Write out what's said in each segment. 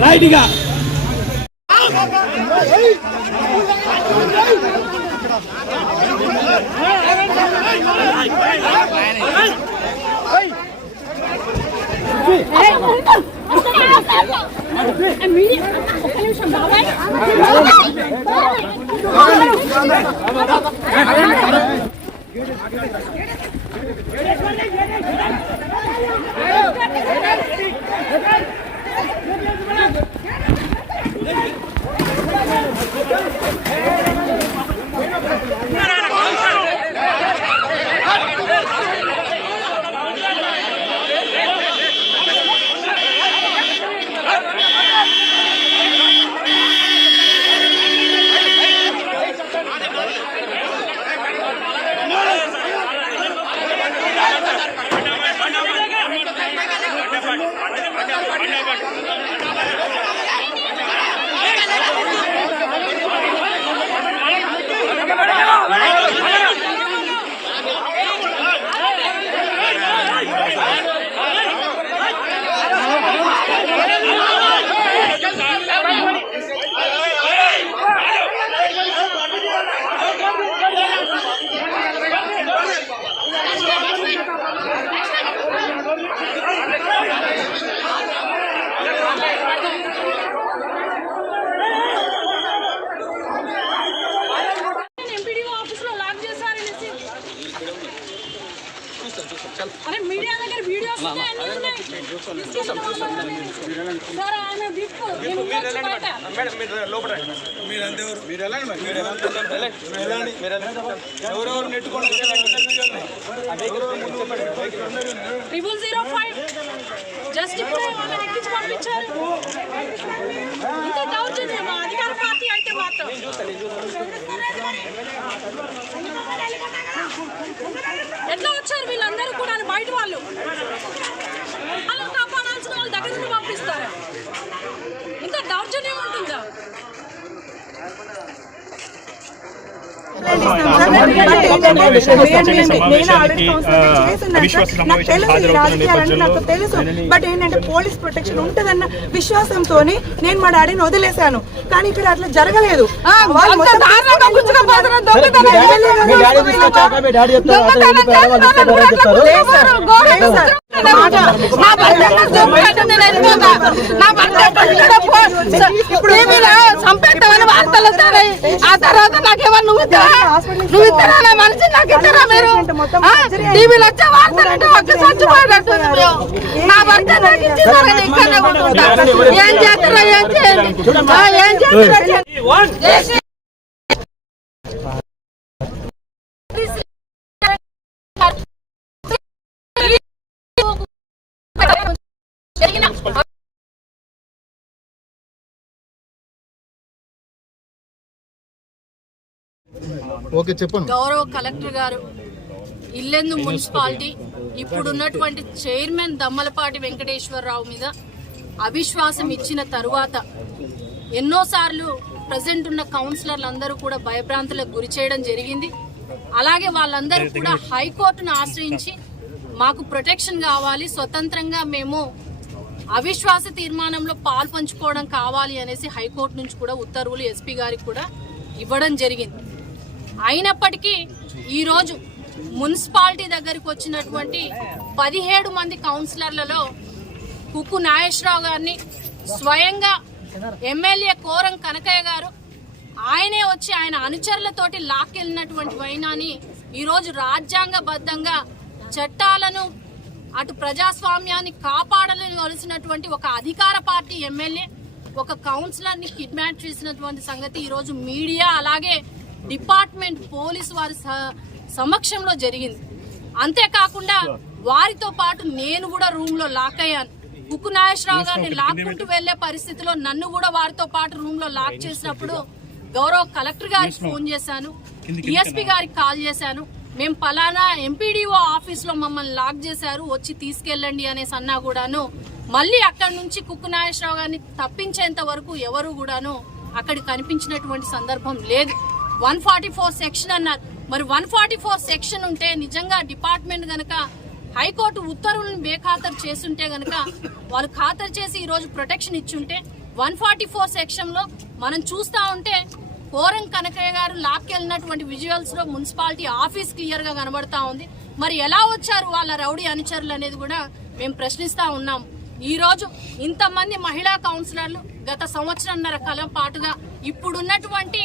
రైట్గా अरे मीडिया దగ్గర వీడియోస్ ఉన్నాయి సార్ ఆయన బిట్ మేడం మీరు లోపల మీరు అంతే మీరు వెళ్ళండి మీరు వెళ్ళండి ఎవరెవరు నెట్టుకోండి 005 జస్ట్ ఇప్పుడే వాళ్ళని ఎక్కించి పంపించారు ఇంత దౌర్జన్యం అధికార పార్టీ అయితే మాత్రం ఎట్లా వచ్చారు వీళ్ళందరూ కూడా బయట వాళ్ళు వాళ్ళని కాపాడాల్సిన వాళ్ళు దగ్గర నుండి పంపిస్తారు ఇంత దౌర్జన్యం ఉంటుందా నాకు తెలుసు బట్ ఏంటంటే పోలీస్ ప్రొటెక్షన్ ఉంటుందన్న విశ్వాసంతో నేను మా డాడీని వదిలేశాను కానీ ఇక్కడ అట్లా జరగలేదు చంపెట్టమని వార్తలు వస్తాయి ఆ తర్వాత నాకేమో నువ్వు ఇస్తారా నా మనిషి నాకు ఇస్తారా మీరు టీవీలో వచ్చే వార్తలు అంటే ఒక్క చచ్చిపోయినట్టు నా భర్త నాకు ఇచ్చినారని ఇక్కడనే ఉంటుంటా ఏం చేస్తారా ఏం చేయండి ఏం చేస్తారా గౌరవ కలెక్టర్ గారు ఇల్లెందు మున్సిపాలిటీ ఇప్పుడున్నటువంటి చైర్మన్ దమ్మలపాటి వెంకటేశ్వరరావు మీద అవిశ్వాసం ఇచ్చిన తరువాత ఎన్నోసార్లు ప్రజెంట్ ఉన్న కౌన్సిలర్లు అందరూ కూడా భయభ్రాంతులకు గురి చేయడం జరిగింది. అలాగే వాళ్ళందరూ కూడా హైకోర్టును ఆశ్రయించి మాకు ప్రొటెక్షన్ కావాలి, స్వతంత్రంగా మేము అవిశ్వాస తీర్మానంలో పాలు పంచుకోవడం కావాలి అనేసి హైకోర్టు నుంచి కూడా ఉత్తర్వులు ఎస్పీ గారికి కూడా ఇవ్వడం జరిగింది. అయినప్పటికీ ఈరోజు మున్సిపాలిటీ దగ్గరికి వచ్చినటువంటి 17 మంది కౌన్సిలర్లలో కుక్కు నాగేశ్వరరావు గారిని స్వయంగా ఎమ్మెల్యే కోరం కనకయ్య గారు ఆయనే వచ్చి ఆయన అనుచరులతోటి లాక్కెళ్ళినటువంటి వైనాన్ని ఈరోజు రాజ్యాంగబద్ధంగా చట్టాలను అటు ప్రజాస్వామ్యాన్ని కాపాడవలసినటువంటి ఒక అధికార పార్టీ ఎమ్మెల్యే ఒక కౌన్సిలర్ ని కిడ్నాప్ చేసినటువంటి సంగతి ఈరోజు మీడియా అలాగే డిపార్ట్మెంట్ పోలీసు వారి సమక్షంలో జరిగింది. అంతేకాకుండా వారితో పాటు నేను కూడా రూమ్ లో లాక్ అయ్యాను. కుక్కు నాగేశ్వరరావు గారిని లాక్కుంటూ వెళ్లే పరిస్థితిలో నన్ను కూడా వారితో పాటు రూమ్ లో లాక్ చేసినప్పుడు గౌరవ కలెక్టర్ గారికి ఫోన్ చేశాను, డిఎస్పీ గారికి కాల్ చేశాను. మేము పలానా ఎంపీడీఓ ఆఫీస్ లో మమ్మల్ని లాక్ చేశారు, వచ్చి తీసుకెళ్ళండి అనేసి అన్నా కూడాను మళ్ళీ అక్కడి నుంచి కుక్కు నాగేశ్వరరావు గారిని తప్పించేంత వరకు ఎవరు కూడాను అక్కడికి కనిపించినటువంటి సందర్భం లేదు. 144 సెక్షన్ అన్నారు. మరి 144 సెక్షన్ ఉంటే నిజంగా డిపార్ట్మెంట్ గనక హైకోర్టు ఉత్తర్వులను బేఖాతరు చేస్తుంటే గనక వాళ్ళు ఖాతరు చేసి ఈ రోజు ప్రొటెక్షన్ ఇచ్చుంటే 144 సెక్షన్ లో మనం చూస్తా ఉంటే కోరం కనకయ్య గారు లాక్కెళ్ళినటువంటి విజువల్స్ లో మున్సిపాలిటీ ఆఫీస్ క్లియర్ గా కనబడతా ఉంది. మరి ఎలా వచ్చారు వాళ్ళ రౌడీ అనుచరులు అనేది కూడా మేము ప్రశ్నిస్తా ఉన్నాం. ఈ రోజు ఇంతమంది మహిళా కౌన్సిలర్లు గత సంవత్సరంన్నర కాలం పాటుగా ఇప్పుడున్నటువంటి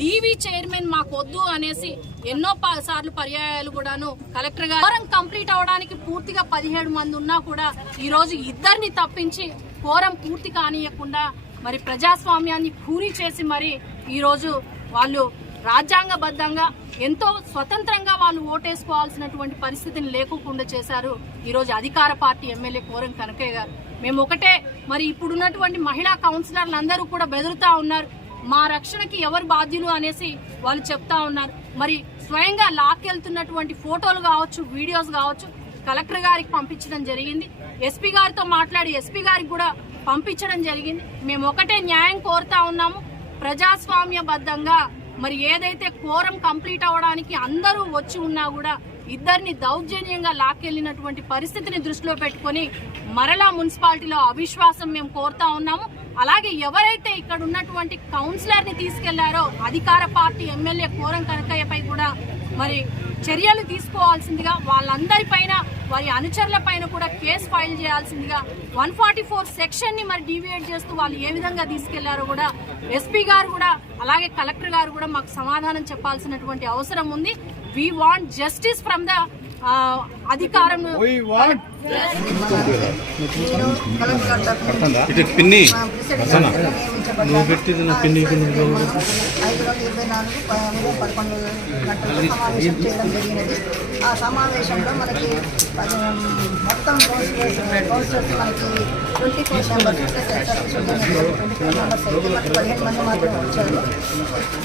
డీవీ చైర్మన్ మాకు వద్దు అనేసి ఎన్నో సార్లు పర్యాయాలు కూడాను కలెక్టర్ గారు కోరం కంప్లీట్ అవడానికి పూర్తిగా 17 మంది ఉన్నా కూడా ఈ రోజు ఇద్దరిని తప్పించి కోరం పూర్తి కానియకుండా మరి ప్రజాస్వామ్యాన్ని పూరి చేసి మరి ఈ రోజు వాళ్ళు రాజ్యాంగబద్ధంగా ఎంతో స్వతంత్రంగా వాళ్ళు ఓటేసుకోవాల్సినటువంటి పరిస్థితిని లేకుండా చేశారు ఈ రోజు అధికార పార్టీ ఎమ్మెల్యే కోరం కనకయ్య గారు. మేము ఒకటే మరి ఇప్పుడున్నటువంటి మహిళా కౌన్సిలర్లు అందరూ కూడా బెదురుతా ఉన్నారు, మా రక్షణకి ఎవరు బాధ్యులు అనేసి వాళ్ళు చెప్తా ఉన్నారు. మరి స్వయంగా లాక్కెళ్తున్నటువంటి ఫోటోలు కావచ్చు, వీడియోస్ కావచ్చు కలెక్టర్ గారికి పంపించడం జరిగింది. ఎస్పీ గారితో మాట్లాడి ఎస్పీ గారికి కూడా పంపించడం జరిగింది. మేము ఒకటే న్యాయం కోరుతా ఉన్నాము, ప్రజాస్వామ్యబద్ధంగా మరి ఏదైతే కోరం కంప్లీట్ అవ్వడానికి అందరూ వచ్చి ఉన్నా కూడా ఇద్దరిని దౌర్జన్యంగా లాక్కెళ్లినటువంటి పరిస్థితిని దృష్టిలో పెట్టుకొని మరలా మున్సిపాలిటీలో అవిశ్వాసం మేము కోరుతా ఉన్నాము. అలాగే ఎవరైతే ఇక్కడ ఉన్నటువంటి కౌన్సిలర్ ని తీసుకెళ్లారో అధికార పార్టీ ఎమ్మెల్యే కోరం కనకయ్యపై కూడా మరి చర్యలు తీసుకోవాల్సిందిగా, వాళ్ళందరిపైన వారి అనుచరుల పైన కూడా కేసు ఫైల్ చేయాల్సిందిగా 144 సెక్షన్ ని మరి డీవియేట్ చేస్తూ వాళ్ళు ఏ విధంగా తీసుకెళ్లారో కూడా ఎస్పీ గారు కూడా అలాగే కలెక్టర్ గారు కూడా మాకు సమాధానం చెప్పాల్సినటువంటి అవసరం ఉంది. We want justice from the అధికారం. ఆ సమావేశంలో మనకి మొత్తం కౌన్సిలర్స్ మనకి 24 మెంబర్స్ మనకి 15 మంది మాత్రమే వచ్చారు.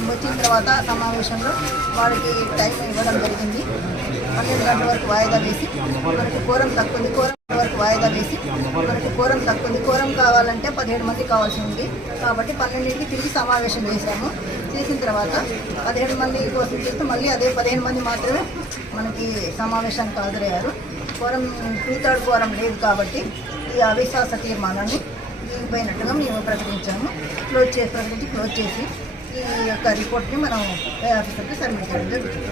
వచ్చిన తర్వాత సమావేశంలో వాళ్ళకి టైం ఇవ్వడం జరిగింది. 12 గంటల వరకు వాయిదా వేసి మనకి కోరం తక్కువ కోరం కావాలంటే 17 మంది కావాల్సి ఉంది కాబట్టి 12కి తిరిగి సమావేశం చేశాము. చేసిన తర్వాత 17 మంది కోసం చేస్తే మళ్ళీ అదే 15 మంది మాత్రమే మనకి సమావేశానికి హాజరయ్యారు. కోరం 2/3 కోరం లేదు కాబట్టి ఈ అవిశ్వాస తీర్మానాన్ని దీనిపోయినట్టుగా మేము ప్రకటించాము. క్లోజ్ చేసి ఈ యొక్క రిపోర్ట్ని మనం ఆఫీసర్కి సబ్మిట్ చేయడం జరుగుతుంది.